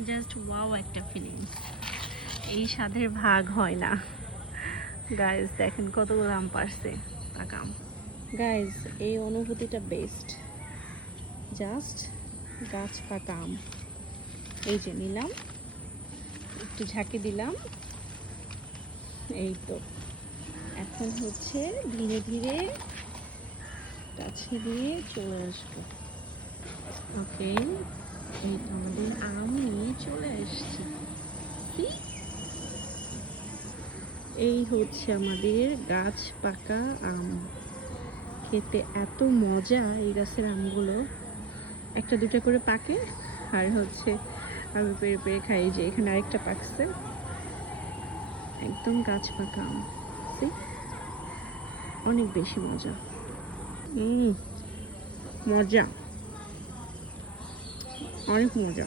Just wow একটা feeling. এই স্বাদের ভাগ হয় না। গাইজ দেখেন কতগুলো আম পারছে, পাকা আম। গাইজ এই অনুভূতিটা বেস্ট। জাস্ট গাছ পাকা আম। এই যে নিলাম, একটু ঝাঁকি দিলাম, এই তো। এখন হচ্ছে ধীরে ধীরে কাছে দিয়ে চলে আসবো। ওকে, এই তো আমাদের আম নিয়ে চলে আসছি। এই হচ্ছে আমাদের গাছ পাকা আম। খেতে এত মজা এই গাছের আমগুলো, একটা দুটা করে পাকে আর হচ্ছে আমি পেরে পেরে খাই। যে এখানে আরেকটা পাকছে, একদম গাছ পাকা আম। অনেক বেশি মজা। মজা, অনেক মজা।